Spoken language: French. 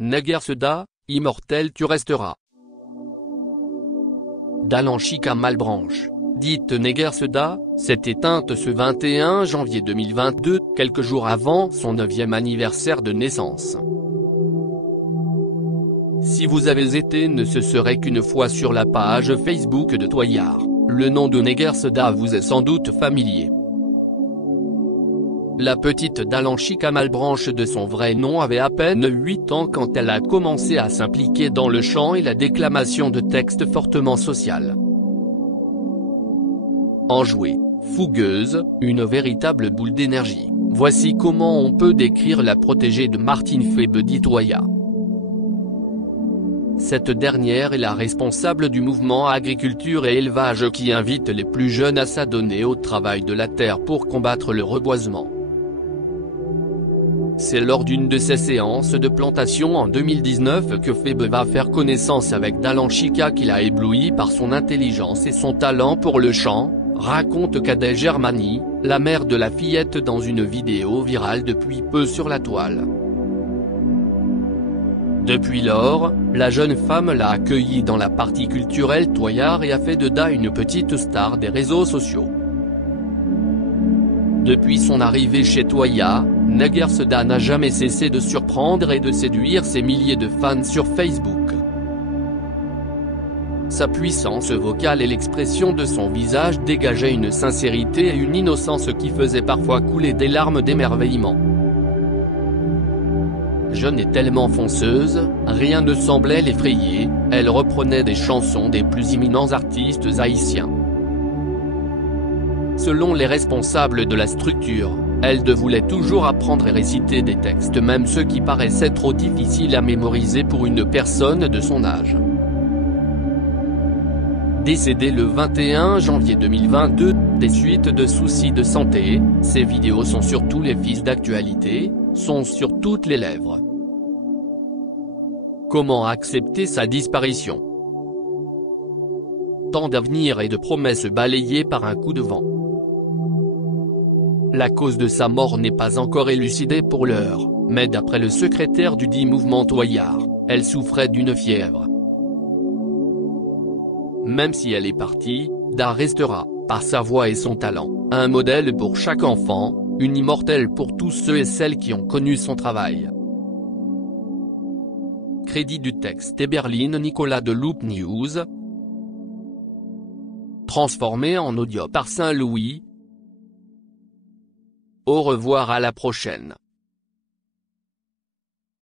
Negerseda, immortel tu resteras. Dalanchika Malbranche, dite Negerseda, s'est éteinte ce 21 janvier 2022, quelques jours avant son 9e anniversaire de naissance. Si vous avez été ne ce serait qu'une fois sur la page Facebook de Toyard, le nom de Negerseda vous est sans doute familier. La petite Dalanchika Malbranche de son vrai nom avait à peine 8 ans quand elle a commencé à s'impliquer dans le chant et la déclamation de textes fortement social. Enjouée, fougueuse, une véritable boule d'énergie, voici comment on peut décrire la protégée de Martine Febvre dit Toya. Cette dernière est la responsable du mouvement Agriculture et Élevage qui invite les plus jeunes à s'adonner au travail de la terre pour combattre le reboisement. C'est lors d'une de ces séances de plantation en 2019 que Febvre va faire connaissance avec Dalanchika qui l'a ébloui par son intelligence et son talent pour le chant, raconte Kadej Germani, la mère de la fillette dans une vidéo virale depuis peu sur la toile. Depuis lors, la jeune femme l'a accueillie dans la partie culturelle Toyard et a fait de Da une petite star des réseaux sociaux. Depuis son arrivée chez Toya, Negerseda n'a jamais cessé de surprendre et de séduire ses milliers de fans sur Facebook. Sa puissance vocale et l'expression de son visage dégageaient une sincérité et une innocence qui faisaient parfois couler des larmes d'émerveillement. Jeune et tellement fonceuse, rien ne semblait l'effrayer, elle reprenait des chansons des plus éminents artistes haïtiens. Selon les responsables de la structure, elle voulait toujours apprendre et réciter des textes même ceux qui paraissaient trop difficiles à mémoriser pour une personne de son âge. Décédée le 21 janvier 2022, des suites de soucis de santé, ses vidéos sont sur tous les fils d'actualité, sont sur toutes les lèvres. Comment accepter sa disparition? Tant d'avenir et de promesses balayées par un coup de vent. La cause de sa mort n'est pas encore élucidée pour l'heure, mais d'après le secrétaire du dit mouvement Toyard, elle souffrait d'une fièvre. Même si elle est partie, Da restera, par sa voix et son talent, un modèle pour chaque enfant, une immortelle pour tous ceux et celles qui ont connu son travail. Crédit du texte Eberline Nicolas de Loop News. Transformé en audio par Saint-Louis. Au revoir à la prochaine.